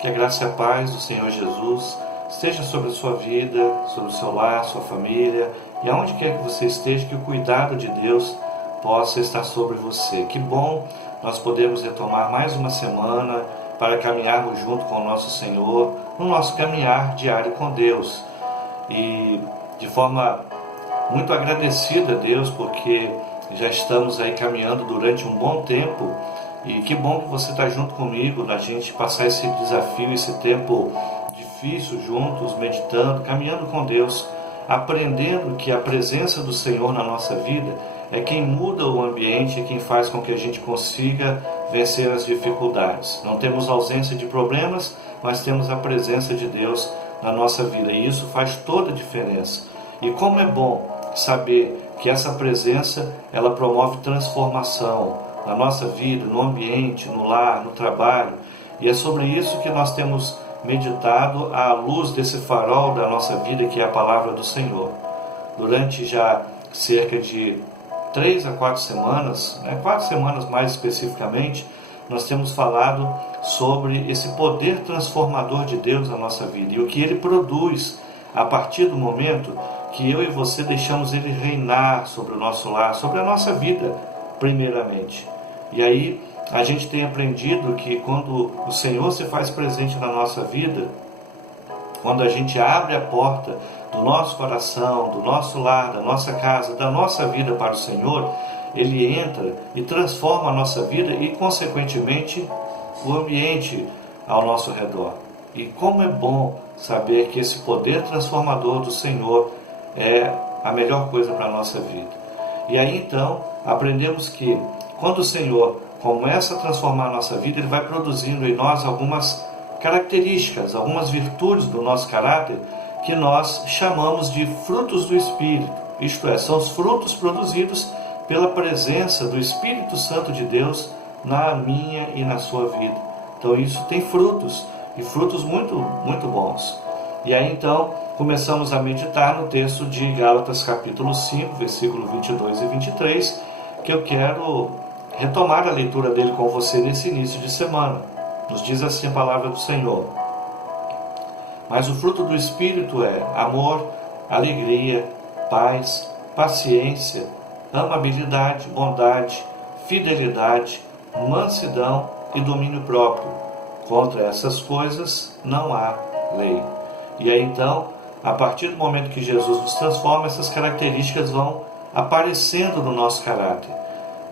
Que a graça e a paz do Senhor Jesus esteja sobre a sua vida, sobre o seu lar, sua família, e aonde quer que você esteja, que o cuidado de Deus possa estar sobre você. Que bom nós podemos retomar mais uma semana para caminharmos junto com o nosso Senhor, no nosso caminhar diário com Deus. E de forma muito agradecida a Deus, porque já estamos aí caminhando durante um bom tempo, e que bom que você está junto comigo, na gente passar esse desafio, esse tempo difícil juntos, meditando, caminhando com Deus, aprendendo que a presença do Senhor na nossa vida é quem muda o ambiente, é quem faz com que a gente consiga vencer as dificuldades. Não temos ausência de problemas, mas temos a presença de Deus na nossa vida, e isso faz toda a diferença. E como é bom saber que essa presença, ela promove transformação na nossa vida, no ambiente, no lar, no trabalho. E é sobre isso que nós temos meditado à luz desse farol da nossa vida, que é a palavra do Senhor. Durante já cerca de 3 a 4 semanas, 4 semanas mais especificamente, nós temos falado sobre esse poder transformador de Deus na nossa vida e o que Ele produz a partir do momento que eu e você deixamos Ele reinar sobre o nosso lar, sobre a nossa vida, primeiramente. E aí a gente tem aprendido que quando o Senhor se faz presente na nossa vida, quando a gente abre a porta do nosso coração, do nosso lar, da nossa casa, da nossa vida para o Senhor, Ele entra e transforma a nossa vida e, consequentemente, o ambiente ao nosso redor. E como é bom saber que esse poder transformador do Senhor é a melhor coisa para a nossa vida. E aí então aprendemos que quando o Senhor começa a transformar a nossa vida, Ele vai produzindo em nós algumas características, algumas virtudes do nosso caráter que nós chamamos de frutos do Espírito. Isto é, são os frutos produzidos pela presença do Espírito Santo de Deus na minha e na sua vida. Então isso tem frutos, e frutos muito, muito bons. E aí então começamos a meditar no texto de Gálatas capítulo 5, versículo 22 e 23, que eu quero retomar a leitura dele com você nesse início de semana. Nos diz assim a palavra do Senhor: mas o fruto do Espírito é amor, alegria, paz, paciência, amabilidade, bondade, fidelidade, mansidão e domínio próprio. Contra essas coisas não há lei. E aí então, a partir do momento que Jesus nos transforma, essas características vão aparecendo no nosso caráter.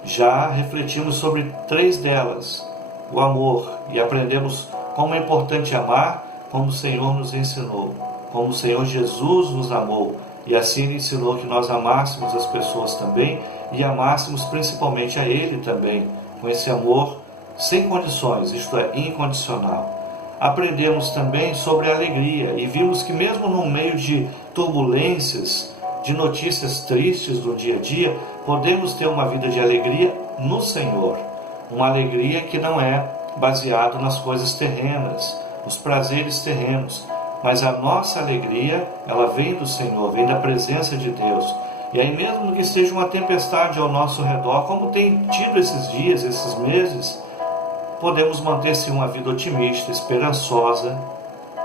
Já refletimos sobre 3 delas: o amor, e aprendemos como é importante amar, como o Senhor nos ensinou, como o Senhor Jesus nos amou, e assim Ele ensinou que nós amássemos as pessoas também, e amássemos principalmente a Ele também, com esse amor sem condições, isto é, incondicional. Aprendemos também sobre a alegria, e vimos que mesmo no meio de turbulências, de notícias tristes do dia a dia, podemos ter uma vida de alegria no Senhor. Uma alegria que não é baseada nas coisas terrenas, nos prazeres terrenos, mas a nossa alegria, ela vem do Senhor, vem da presença de Deus. E aí mesmo que seja uma tempestade ao nosso redor, como tem tido esses dias, esses meses, podemos manter-se uma vida otimista, esperançosa,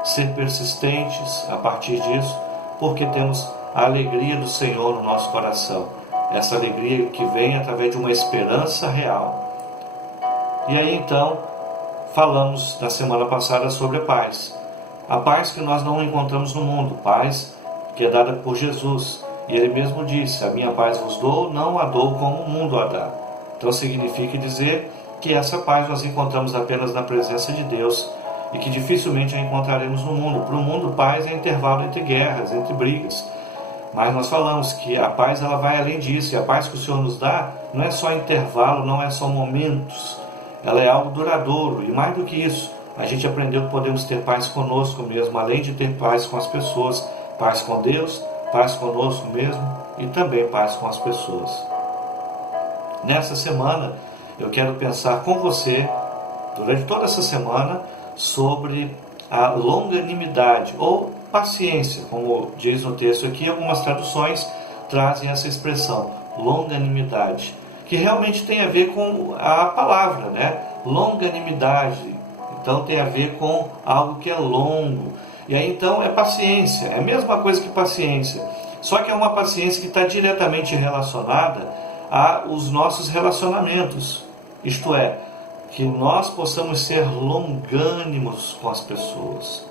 ser persistentes a partir disso, porque temos a alegria do Senhor no nosso coração. Essa alegria que vem através de uma esperança real. E aí então, falamos na semana passada sobre a paz. A paz que nós não encontramos no mundo, paz que é dada por Jesus. E Ele mesmo disse: a minha paz vos dou, não a dou como o mundo a dá. Então significa dizer que essa paz nós encontramos apenas na presença de Deus e que dificilmente a encontraremos no mundo. Para o mundo, paz é intervalo entre guerras, entre brigas. Mas nós falamos que a paz, ela vai além disso, e a paz que o Senhor nos dá não é só intervalo, não é só momentos, ela é algo duradouro. E mais do que isso, a gente aprendeu que podemos ter paz conosco mesmo, além de ter paz com as pessoas, paz com Deus, paz conosco mesmo e também paz com as pessoas. Nessa semana, eu quero pensar com você, durante toda essa semana, sobre a longanimidade ou paciência, como diz no texto aqui. Algumas traduções trazem essa expressão, longanimidade, que realmente tem a ver com a palavra, né? Longanimidade, Então tem a ver com algo que é longo. E aí então é paciência, é a mesma coisa que paciência. Só que é uma paciência que está diretamente relacionada aos nossos relacionamentos. Isto é, que nós possamos ser longânimos com as pessoas,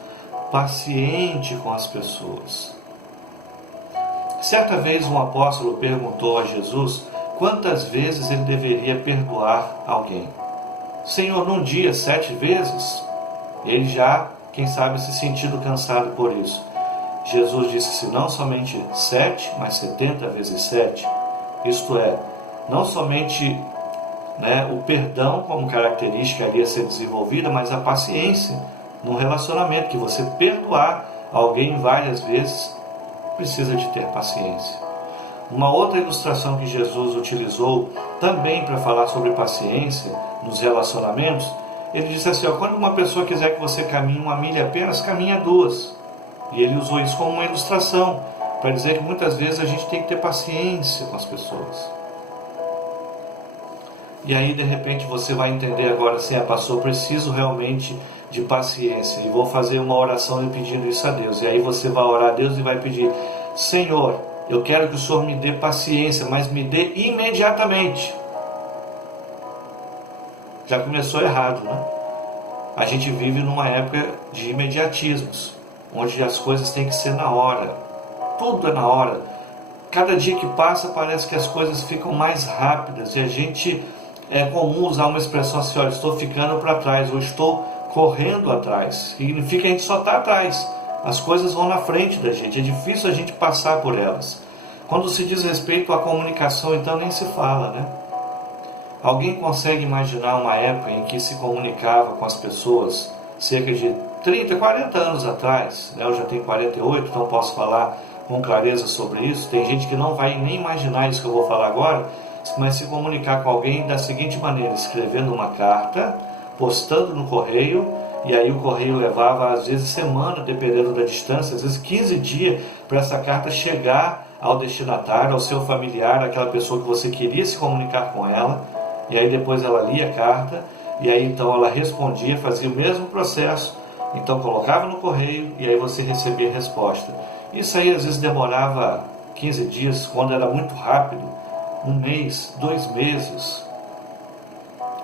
paciente com as pessoas. Certa vez um apóstolo perguntou a Jesus quantas vezes ele deveria perdoar alguém. Senhor, num dia 7 vezes? Ele já, quem sabe, se sentindo cansado por isso. Jesus disse, se não somente 7, mas 70 vezes 7. Isto é, não somente o perdão como característica ali a ser desenvolvida, mas a paciência no relacionamento, que você perdoar alguém várias vezes, precisa de ter paciência. Uma outra ilustração que Jesus utilizou também para falar sobre paciência nos relacionamentos, ele disse assim, quando uma pessoa quiser que você caminhe 1 milha apenas, caminha 2. E ele usou isso como uma ilustração, para dizer que muitas vezes a gente tem que ter paciência com as pessoas. E aí de repente você vai entender agora assim, pastor, preciso realmente de paciência, e vou fazer uma oração pedindo isso a Deus. E aí você vai orar a Deus e vai pedir, Senhor, eu quero que o Senhor me dê paciência, mas me dê imediatamente. Já começou errado, né? A gente vive numa época de imediatismos, onde as coisas têm que ser na hora. Tudo é na hora. Cada dia que passa parece que as coisas ficam mais rápidas, e a gente é comum usar uma expressão assim, olha, estou ficando para trás, ou estou correndo atrás. Significa que a gente só está atrás. As coisas vão na frente da gente, é difícil a gente passar por elas. Quando se diz respeito à comunicação, então nem se fala, né? Alguém consegue imaginar uma época em que se comunicava com as pessoas cerca de 30, 40 anos atrás? Eu já tenho 48, então posso falar com clareza sobre isso. Tem gente que não vai nem imaginar isso que eu vou falar agora, mas se comunicar com alguém da seguinte maneira, escrevendo uma carta, postando no correio, e aí o correio levava às vezes semana, dependendo da distância, às vezes 15 dias para essa carta chegar ao destinatário, ao seu familiar, aquela pessoa que você queria se comunicar com ela. E aí depois ela lia a carta, e aí então ela respondia, fazia o mesmo processo, então colocava no correio, e aí você recebia a resposta. Isso aí às vezes demorava 15 dias, quando era muito rápido, 1 mês, 2 meses.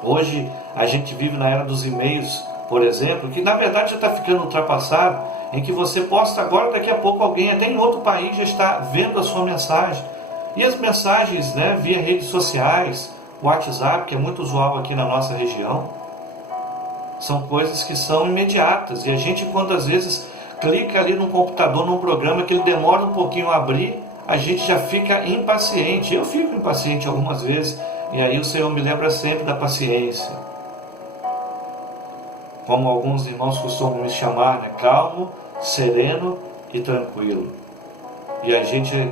Hoje a gente vive na era dos e-mails, por exemplo, que na verdade já está ficando ultrapassado, em que você posta agora, daqui a pouco alguém até em outro país já está vendo a sua mensagem. E as mensagens via redes sociais, WhatsApp, que é muito usual aqui na nossa região, são coisas que são imediatas, e a gente, quando às vezes clica ali no computador, num programa que ele demora um pouquinho a abrir, a gente já fica impaciente. Eu fico impaciente algumas vezes, e aí o Senhor me lembra sempre da paciência, como alguns irmãos costumam me chamar, calmo, sereno e tranquilo. E a gente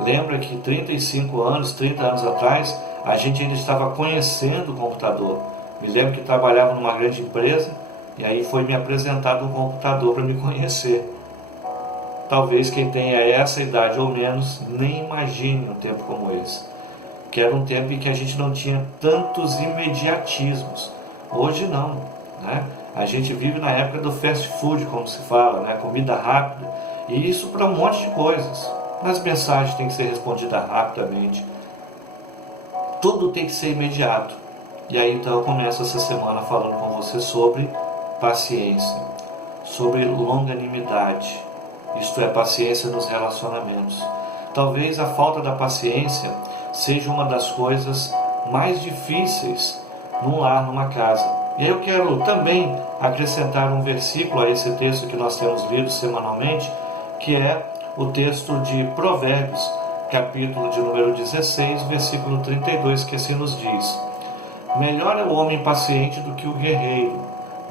lembra que 35 anos, 30 anos atrás, a gente ainda estava conhecendo o computador. Me lembro que trabalhava numa grande empresa, e aí foi me apresentado um computador para me conhecer. Talvez quem tenha essa idade ou menos nem imagine um tempo como esse, que era um tempo em que a gente não tinha tantos imediatismos. Hoje não, né? A gente vive na época do fast food, como se fala, comida rápida, e isso para um monte de coisas. As mensagens têm que ser respondidas rapidamente, tudo tem que ser imediato. E aí então eu começo essa semana falando com você sobre paciência, sobre longanimidade, isto é, paciência nos relacionamentos. Talvez a falta da paciência seja uma das coisas mais difíceis num lar, numa casa. E aí eu quero também acrescentar um versículo a esse texto que nós temos lido semanalmente, que é o texto de Provérbios, capítulo de número 16, versículo 32, que assim nos diz: melhor é o homem paciente do que o guerreiro,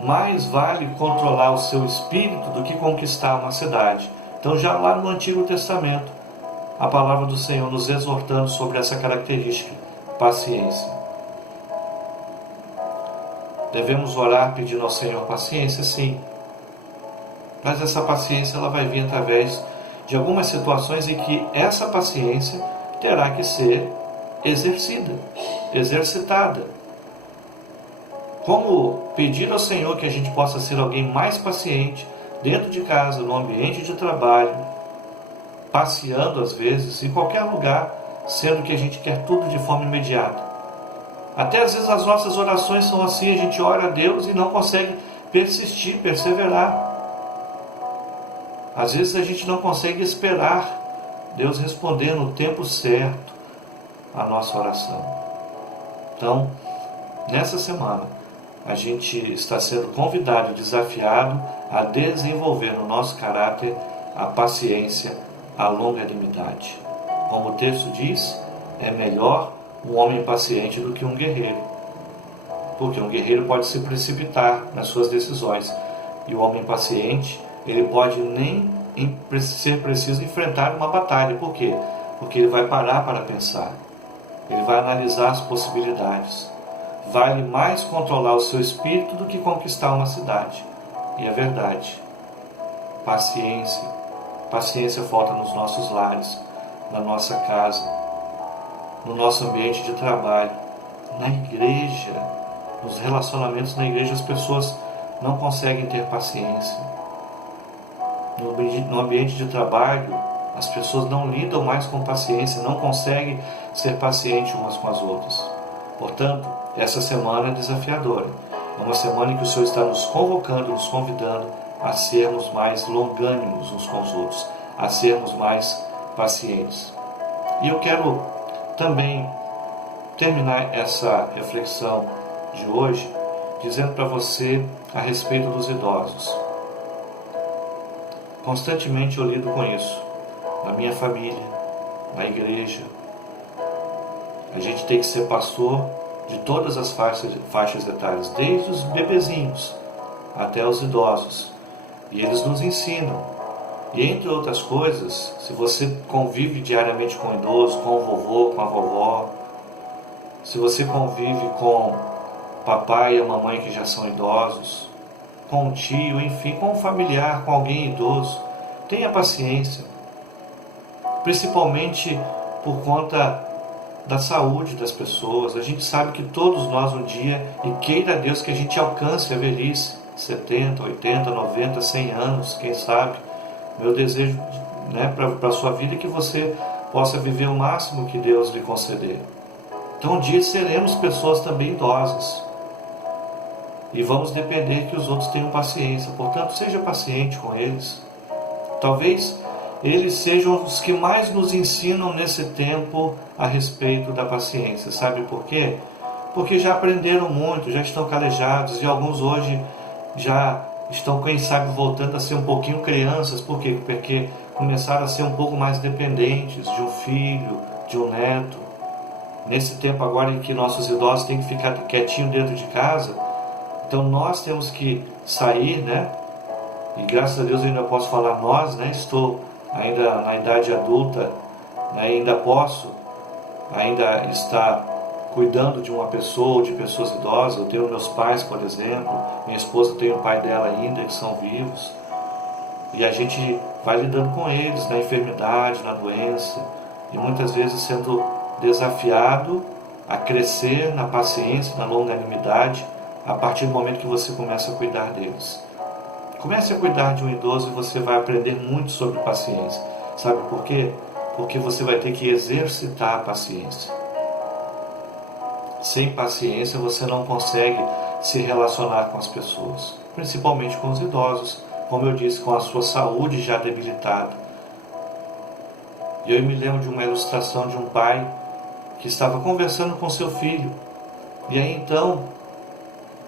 mais vale controlar o seu espírito do que conquistar uma cidade. Então já lá no Antigo Testamento, a palavra do Senhor nos exortando sobre essa característica, paciência. Devemos orar pedindo ao Senhor paciência, sim, mas essa paciência ela vai vir através de algumas situações em que essa paciência terá que ser exercida, exercitada. Como pedir ao Senhor que a gente possa ser alguém mais paciente dentro de casa, no ambiente de trabalho, passeando às vezes, em qualquer lugar, sendo que a gente quer tudo de forma imediata. Até às vezes as nossas orações são assim, a gente ora a Deus e não consegue persistir, perseverar. Às vezes a gente não consegue esperar Deus responder no tempo certo a nossa oração. Então, nessa semana, a gente está sendo convidado e desafiado a desenvolver no nosso caráter a paciência, a longanimidade. Como o texto diz, é melhor um homem paciente do que um guerreiro. Porque um guerreiro pode se precipitar nas suas decisões. E o homem paciente, ele pode nem ser preciso enfrentar uma batalha. Por quê? Porque ele vai parar para pensar. Ele vai analisar as possibilidades. Vale mais controlar o seu espírito do que conquistar uma cidade. E é verdade. Paciência. Paciência falta nos nossos lares, na nossa casa, no nosso ambiente de trabalho, na igreja, nos relacionamentos na igreja. As pessoas não conseguem ter paciência. No ambiente de trabalho, as pessoas não lidam mais com paciência, não conseguem ser pacientes umas com as outras. Portanto, essa semana é desafiadora. É uma semana em que o Senhor está nos convocando, nos convidando a sermos mais longânimos uns com os outros, a sermos mais pacientes. E eu quero também terminar essa reflexão de hoje dizendo para você a respeito dos idosos. Constantemente eu lido com isso, na minha família, na igreja. A gente tem que ser pastor de todas as faixas etárias, desde os bebezinhos até os idosos. E eles nos ensinam. E entre outras coisas, se você convive diariamente com o idoso, com o vovô, com a vovó, se você convive com o papai e a mamãe que já são idosos, com o tio, enfim, com um familiar, com alguém idoso, tenha paciência. Principalmente por conta da saúde das pessoas. A gente sabe que todos nós um dia, e queira Deus que a gente alcance a velhice, 70, 80, 90, 100 anos, quem sabe. Meu desejo, para a sua vida é que você possa viver o máximo que Deus lhe conceder. Então um dia seremos pessoas também idosas. E vamos depender que os outros tenham paciência. Portanto, seja paciente com eles. Talvez eles sejam os que mais nos ensinam nesse tempo a respeito da paciência. Sabe por quê? Porque já aprenderam muito, já estão calejados, e alguns hoje já estão, quem sabe, voltando a ser um pouquinho crianças. Por quê? Porque começaram a ser um pouco mais dependentes de um filho, de um neto. Nesse tempo agora em que nossos idosos têm que ficar quietinho dentro de casa, então nós temos que sair, E graças a Deus eu ainda posso falar nós, Estou ainda na idade adulta, ainda posso estar cuidando de uma pessoa ou de pessoas idosas. Eu tenho meus pais, por exemplo, minha esposa tem o pai dela ainda, que são vivos, e a gente vai lidando com eles na enfermidade, na doença, e muitas vezes sendo desafiado a crescer na paciência, na longanimidade, a partir do momento que você começa a cuidar deles. Comece a cuidar de um idoso e você vai aprender muito sobre paciência. Sabe por quê? Porque você vai ter que exercitar a paciência. Sem paciência você não consegue se relacionar com as pessoas, principalmente com os idosos, como eu disse, com a sua saúde já debilitada. E eu me lembro de uma ilustração de um pai que estava conversando com seu filho. E aí então,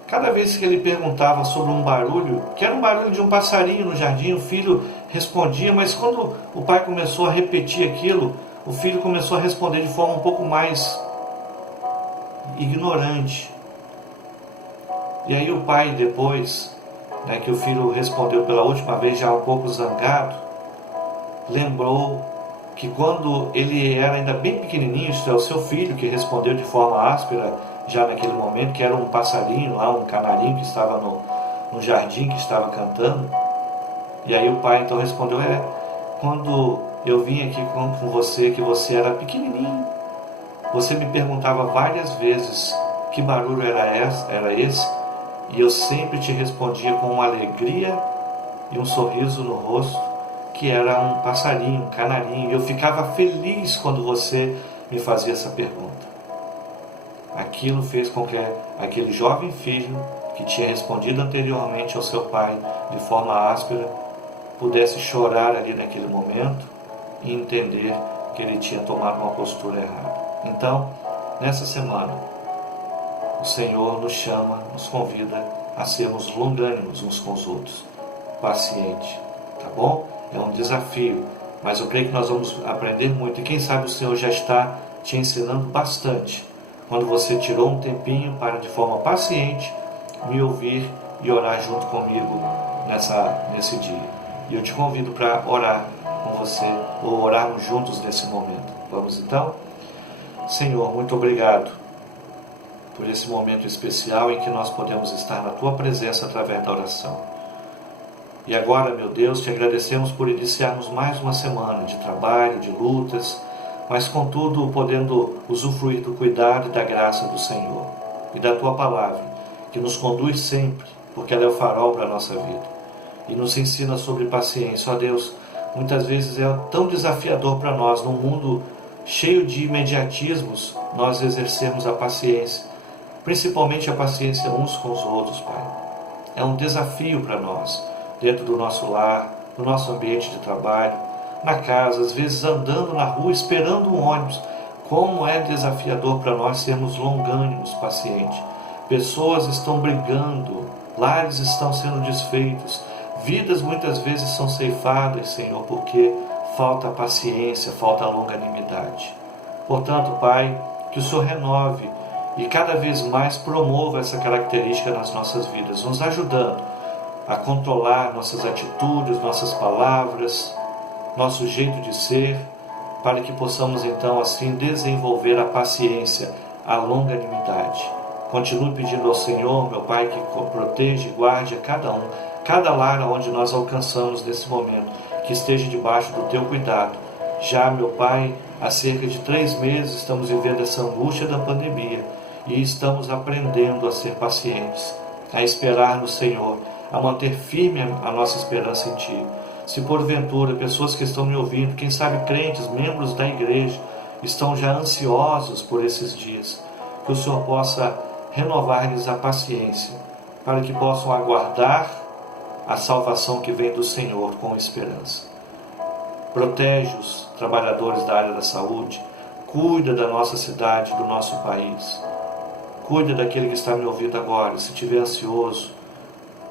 cada vez que ele perguntava sobre um barulho, que era um barulho de um passarinho no jardim, o filho respondia, mas quando o pai começou a repetir aquilo, o filho começou a responder de forma um pouco mais ignorante. E aí o pai, depois que o filho respondeu pela última vez, já um pouco zangado, lembrou que quando ele era ainda bem pequenininho, isto é, o seu filho que respondeu de forma áspera já naquele momento, que era um passarinho lá, um canarinho que estava no jardim, que estava cantando. E aí o pai então respondeu: quando eu vim aqui com você, que você era pequenininho, você me perguntava várias vezes que barulho era esse, e eu sempre te respondia com uma alegria e um sorriso no rosto, que era um passarinho, um canarinho. Eu ficava feliz quando você me fazia essa pergunta. Aquilo fez com que aquele jovem filho, que tinha respondido anteriormente ao seu pai de forma áspera, pudesse chorar ali naquele momento e entender que ele tinha tomado uma postura errada. Então, nessa semana, o Senhor nos chama, nos convida a sermos longânimos uns com os outros, pacientes, tá bom? É um desafio, mas eu creio que nós vamos aprender muito, e quem sabe o Senhor já está te ensinando bastante, quando você tirou um tempinho para, de forma paciente, me ouvir e orar junto comigo nesse dia. E eu te convido para orar com você, ou orarmos juntos nesse momento. Vamos então? Senhor, muito obrigado por esse momento especial em que nós podemos estar na Tua presença através da oração. E agora, meu Deus, te agradecemos por iniciarmos mais uma semana de trabalho, de lutas, mas contudo podendo usufruir do cuidado e da graça do Senhor e da Tua palavra, que nos conduz sempre, porque ela é o farol para a nossa vida e nos ensina sobre paciência. Ó Deus, muitas vezes é tão desafiador para nós, num mundo cheio de imediatismos, nós exercermos a paciência, principalmente a paciência uns com os outros, Pai. É um desafio para nós, dentro do nosso lar, no nosso ambiente de trabalho, na casa, às vezes andando na rua, esperando um ônibus. Como é desafiador para nós sermos longânimos, pacientes. Pessoas estão brigando, lares estão sendo desfeitos, vidas muitas vezes são ceifadas, Senhor, porque falta paciência, falta longanimidade. Portanto, Pai, que o Senhor renove e cada vez mais promova essa característica nas nossas vidas, nos ajudando a controlar nossas atitudes, nossas palavras, nosso jeito de ser, para que possamos então assim desenvolver a paciência, a longanimidade. Continue pedindo ao Senhor, meu Pai, que proteja e guarde a cada um, cada lar onde nós alcançamos nesse momento, que esteja debaixo do Teu cuidado. Já, meu Pai, há cerca de 3 meses estamos vivendo essa angústia da pandemia e estamos aprendendo a ser pacientes, a esperar no Senhor, a manter firme a nossa esperança em Ti. Se porventura pessoas que estão me ouvindo, quem sabe crentes, membros da igreja, estão já ansiosos por esses dias, que o Senhor possa renovar-lhes a paciência, para que possam aguardar a salvação que vem do Senhor com esperança. Protege os trabalhadores da área da saúde, cuida da nossa cidade, do nosso país, cuida daquele que está me ouvindo agora. Se estiver ansioso,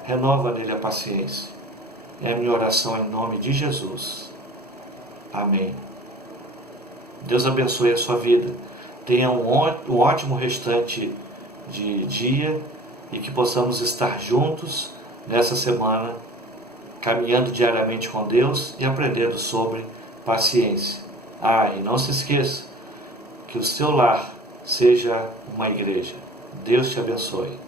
renova nele a paciência. É a minha oração em nome de Jesus. Amém. Deus abençoe a sua vida. Tenha um ótimo restante de dia e que possamos estar juntos nessa semana, caminhando diariamente com Deus e aprendendo sobre paciência. E não se esqueça que o seu lar seja uma igreja. Deus te abençoe.